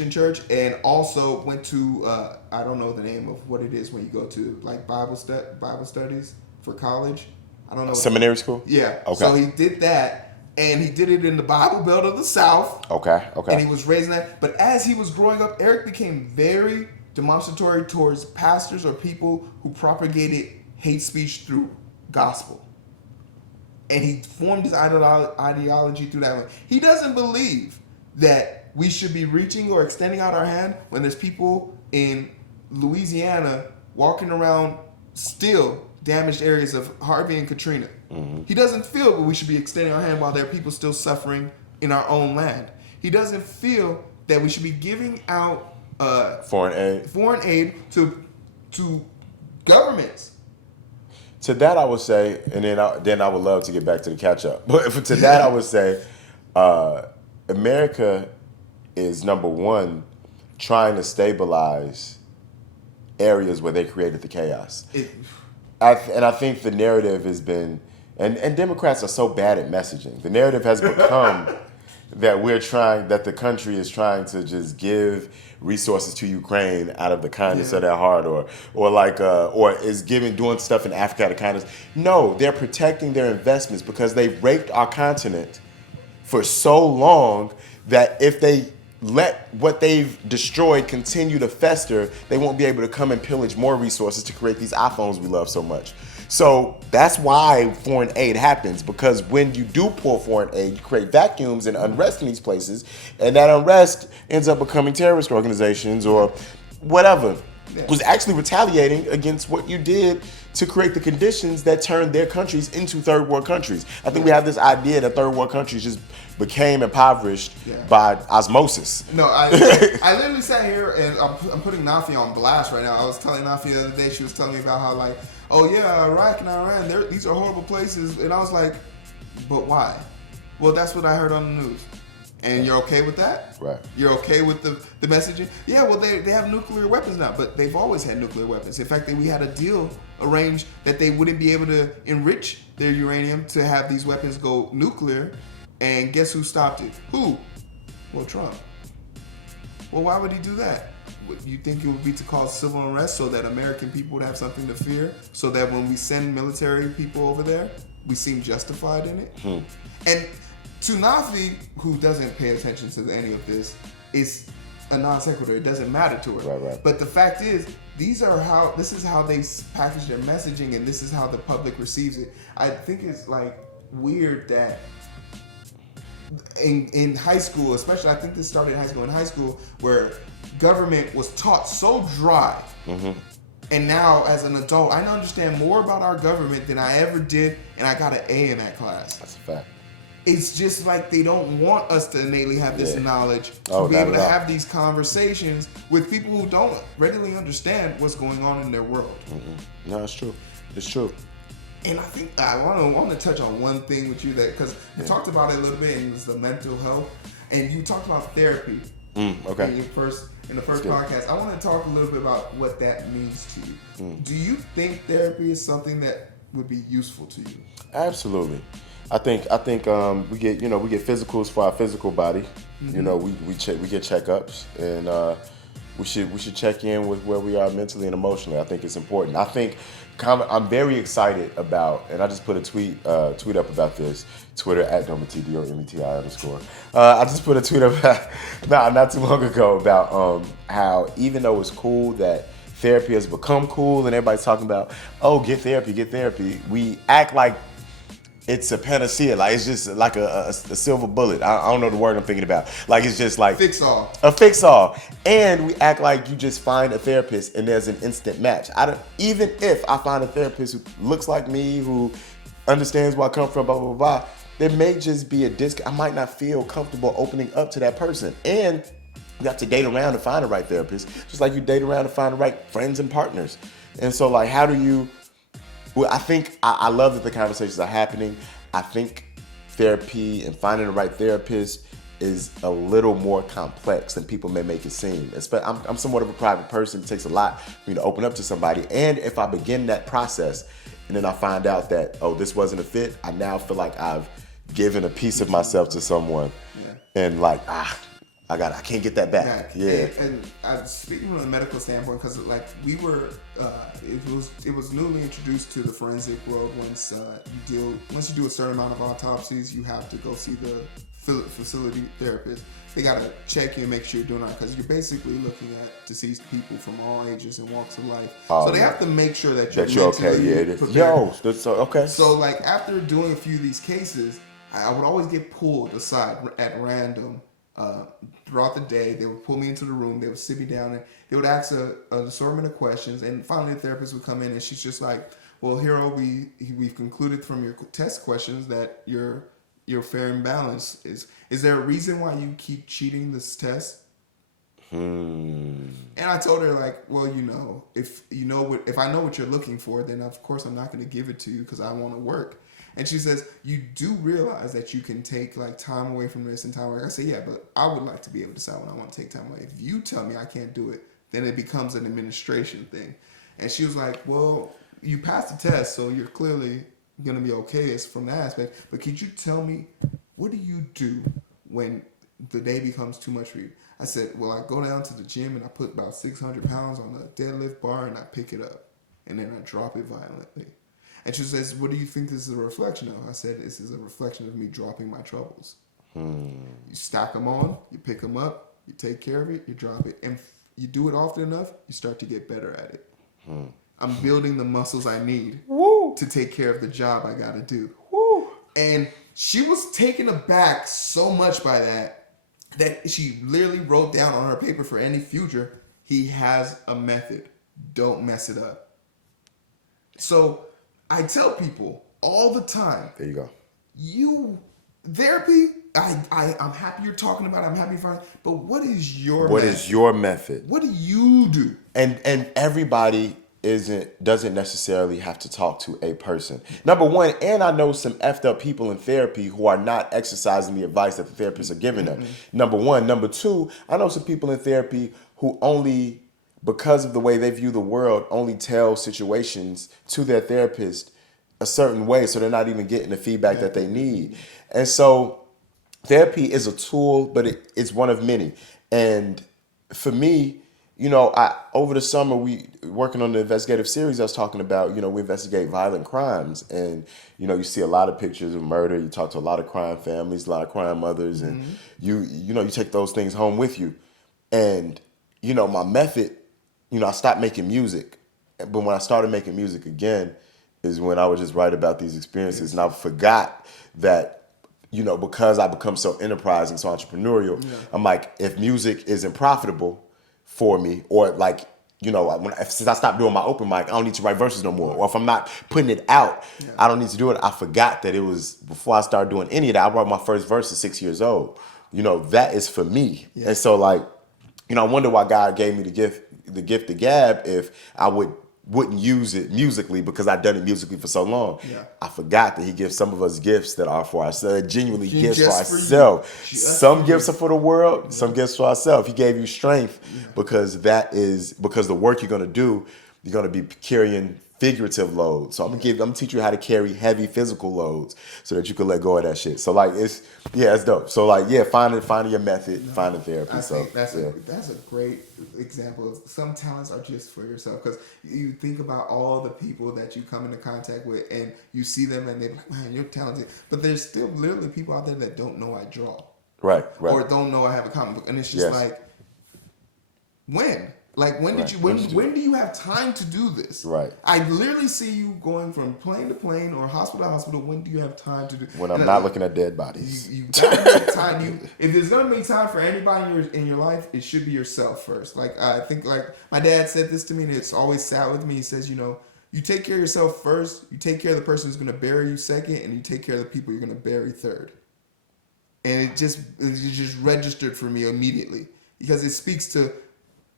church, and also went to I don't know the name of what it is when you go to Bible studies for college. I don't know. Seminary school? Yeah. Okay. So he did that, and he did it in the Bible Belt of the South. Okay. And he was raised in that. But as he was growing up, Eric became very demonstratory towards pastors or people who propagated hate speech through gospel. And he formed his ideology through that way. He doesn't believe that we should be reaching or extending out our hand when there's people in Louisiana walking around still damaged areas of Harvey and Katrina. Mm-hmm. He doesn't feel that we should be extending our hand while there are people still suffering in our own land. He doesn't feel that we should be giving out foreign aid to governments. To that I would say, and then I would love to get back to the catch up. But to that I would say, America is number one trying to stabilize areas where they created the chaos. I think the narrative has been, and Democrats are so bad at messaging. The narrative has become that the country is trying to just give resources to Ukraine out of the kindness of their heart, or is doing stuff in Africa out of kindness. No, they're protecting their investments because they've raped our continent for so long that if they let what they've destroyed continue to fester, they won't be able to come and pillage more resources to create these iPhones we love so much. So that's why foreign aid happens, because when you do pour foreign aid, you create vacuums and unrest in these places, and that unrest ends up becoming terrorist organizations or whatever. Was actually retaliating against what you did to create the conditions that turned their countries into third world countries. I think we have this idea that third world countries just became impoverished by osmosis. No, I literally sat here and I'm putting Nafi on blast right now. I was telling Nafi the other day, she was telling me about how Iraq and Iran, these are horrible places. And I was like, but why? Well, that's what I heard on the news. And you're okay with that? Right. You're okay with the messaging? Yeah, well, they have nuclear weapons now, but they've always had nuclear weapons. In fact, we had a deal arranged that they wouldn't be able to enrich their uranium to have these weapons go nuclear. And guess who stopped it? Who? Well, Trump. Well, why would he do that? You think it would be to cause civil unrest so that American people would have something to fear? So that when we send military people over there, we seem justified in it? And Tunafi, who doesn't pay attention to any of this, is a non sequitur. It doesn't matter to her. Right. But the fact is, this is how they package their messaging, and this is how the public receives it. I think it's like weird that in high school, especially, I think this started in high school, where government was taught so dry. And now, as an adult, I understand more about our government than I ever did, and I got an A in that class. That's a fact. It's just like they don't want us to innately have this knowledge to Oh, be not able to at all. have these conversations with people who don't readily understand what's going on in their world. No, it's true. It's true. And I think I want to touch on one thing with you that because we talked about it a little bit, and it was the mental health, and you talked about therapy. Okay. In the first podcast, I want to talk a little bit about what that means to you. Do you think therapy is something that would be useful to you? Absolutely. I think we get physicals for our physical body. You know, we get checkups, and we should check in with where we are mentally and emotionally. I think it's important. I think I'm very excited about, and I just put a tweet up about this. Twitter at Dometi, DOMETI_. I just put a tweet up not too long ago about how even though it's cool that therapy has become cool and everybody's talking about, oh, get therapy, we act like it's a panacea, like it's just like a silver bullet. I don't know the word I'm thinking about. Like it's just like a fix all. And we act like you just find a therapist and there's an instant match. Even if I find a therapist who looks like me, who understands where I come from, blah blah blah, there may just be a I might not feel comfortable opening up to that person. And you have to date around to find the right therapist, just like you date around to find the right friends and partners. And so, like, how do you? Well, I think I love that the conversations are happening. I think therapy and finding the right therapist is a little more complex than people may make it seem. I'm somewhat of a private person. It takes a lot for me to open up to somebody. And if I begin that process and then I find out that, oh, this wasn't a fit, I now feel like I've given a piece of myself to someone. And like, I can't get that back. Yeah. And speaking from a medical standpoint, because like we were, it was newly introduced to the forensic world. Once you do a certain amount of autopsies, you have to go see the facility therapist. They gotta check you and make sure you're doing all right, because you're basically looking at deceased people from all ages and walks of life. So they have to make sure that you're okay. prepared. That's okay. So like after doing a few of these cases, I would always get pulled aside at random. Throughout the day, they would pull me into the room, they would sit me down, and they would ask an assortment of questions, and finally the therapist would come in and she's just like, well, Hero, we've concluded from your test questions that you're fair and balanced. Is there a reason why you keep cheating this test? And I told her, like, well, if I know what you're looking for, then of course I'm not going to give it to you because I want to work. And she says, you do realize that you can take like time away from this and time away. I say, yeah, but I would like to be able to decide when I want to take time away. If you tell me I can't do it, then it becomes an administration thing. And she was like, well, you passed the test, so you're clearly going to be okay from that aspect. But could you tell me, what do you do when the day becomes too much for you? I said, well, I go down to the gym and I put about 600 pounds on a deadlift bar and I pick it up. And then I drop it violently. And she says, what do you think this is a reflection of? I said, this is a reflection of me dropping my troubles. You stack them on, you pick them up, you take care of it, you drop it. And you do it often enough, you start to get better at it. I'm building the muscles I need to take care of the job I got to do. And she was taken aback so much by that she literally wrote down on her paper for any future, he has a method. Don't mess it up. So I tell people all the time. There you go. Therapy, I'm happy you're talking about it. I'm happy for it. But what is your method? What do you do? And everybody doesn't necessarily have to talk to a person. Number one, and I know some effed up people in therapy who are not exercising the advice that the therapists are giving them. Number one. Number two, I know some people in therapy who only, because of the way they view the world, only tell situations to their therapist a certain way, so they're not even getting the feedback that they need. And so therapy is a tool, but it's one of many. And for me, over the summer, we working on the investigative series I was talking about, we investigate violent crimes. And, you see a lot of pictures of murder. You talk to a lot of crime families, a lot of crime mothers, and you take those things home with you. And, my method, I stopped making music. But when I started making music again is when I would just write about these experiences. And I forgot that, because I become so enterprising, so entrepreneurial, I'm like, if music isn't profitable for me, or like, since I stopped doing my open mic, I don't need to write verses no more. Or if I'm not putting it out, I don't need to do it. I forgot that it was before I started doing any of that. I wrote my first verse at 6 years old. That is for me. And so like, I wonder why God gave me the gift of gab if I wouldn't use it musically, because I've done it musically for so long. I forgot that he gives some of us gifts that are for ourselves, genuinely gifts for ourselves. Some gifts are for the world, some gifts for ourselves. He gave you strength because the work you're going to do, you're going to be carrying figurative loads. So I'm gonna teach you how to carry heavy physical loads so that you can let go of that shit. So like it's dope. So like finding your method, finding therapy. I think that's a great example of some talents are just for yourself, because you think about all the people that you come into contact with and you see them and they're like, man, you're talented, but there's still literally people out there that don't know I draw, right, or don't know I have a comic book, and it's just like, when do you have time to do this? Right. I literally see you going from plane to plane or hospital to hospital. When do you have time to do? When I'm not looking at dead bodies. You gotta make time. If there's gonna be time for anybody in your life, it should be yourself first. Like I think, like my dad said this to me, and it's always sat with me. He says, you take care of yourself first. You take care of the person who's gonna bury you second, and you take care of the people you're gonna bury third. And it just registered for me immediately, because it speaks to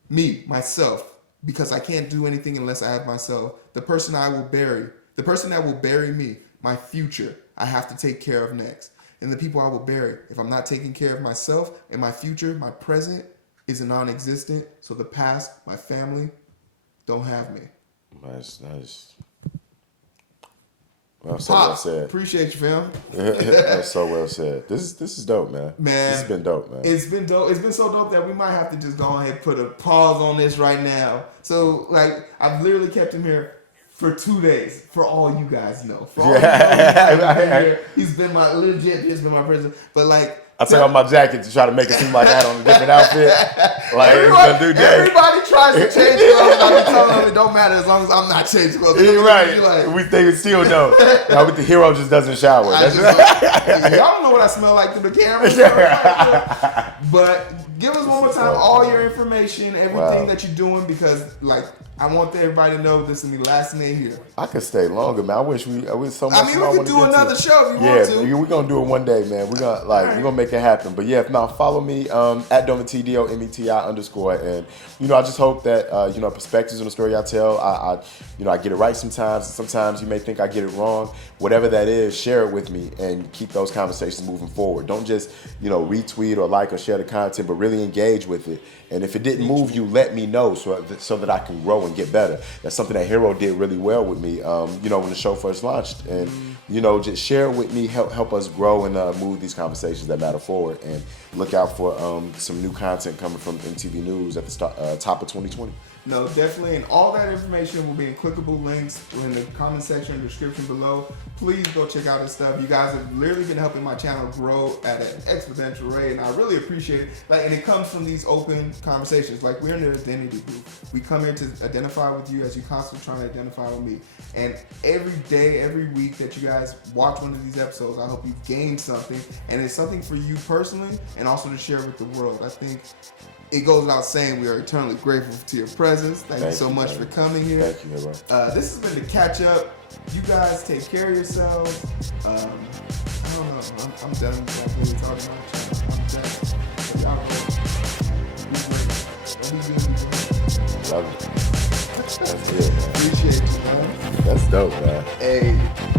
me, myself, because I can't do anything unless I have myself. The person I will bury, the person that will bury me, my future, I have to take care of next. And the people I will bury, if I'm not taking care of myself and my future, my present is non-existent. So the past, my family, don't have me. Nice. Well, so well said. Appreciate you, fam. That's so well said. This is dope, man. This has been dope, man. It's been dope. It's been so dope that we might have to just go ahead and put a pause on this right now. So, like, I've literally kept him here for 2 days. For all you guys know. For all you know, he's been my president. But like, I took off my jacket to try to make it seem like I had on a different outfit. Like everybody tries to change clothes. I be telling them it don't matter as long as I'm not changing clothes. You're right. Like, we think it still don't. Now, the hero just doesn't shower. Y'all don't know what I smell like through the camera. But give us one more time all your information, everything that you're doing, because like I want everybody to know this is the last name here. I could stay longer, man. I wish so much. I mean, we could do another show if you want to. Yeah, we're gonna do it one day, man. We're gonna make it happen. But yeah, if not, follow me at Dometi, DOMETI_, and I just hope that perspectives on the story I tell, I get it right sometimes. Sometimes you may think I get it wrong. Whatever that is, share it with me and keep those conversations moving forward. Don't just retweet or like or share the content, but really engage with it. And if it didn't move you, let me know so that I can grow and get better. That's something that Hero did really well with me, when the show first launched. And, just share it with me, help us grow and move these conversations that matter forward. And look out for some new content coming from MTV News at the top of 2020. No, definitely. And all that information will be in clickable links in the comment section and description below. Please go check out his stuff. You guys have literally been helping my channel grow at an exponential rate, and I really appreciate it. And it comes from these open conversations. Like, we're in the identity group. We come here to identify with you as you constantly trying to identify with me. And every day, every week that you guys watch one of these episodes, I hope you gain something. And it's something for you personally and also to share with the world. I think it goes without saying we are eternally grateful to your presence. Thank you so much for coming here. Thank you, everyone. This has been the catch up. You guys take care of yourselves. I don't know. I'm done with really talking about it. I'm done. Y'all go. Be great. Love you. That's it, man. Appreciate you, man. That's dope, man. Hey.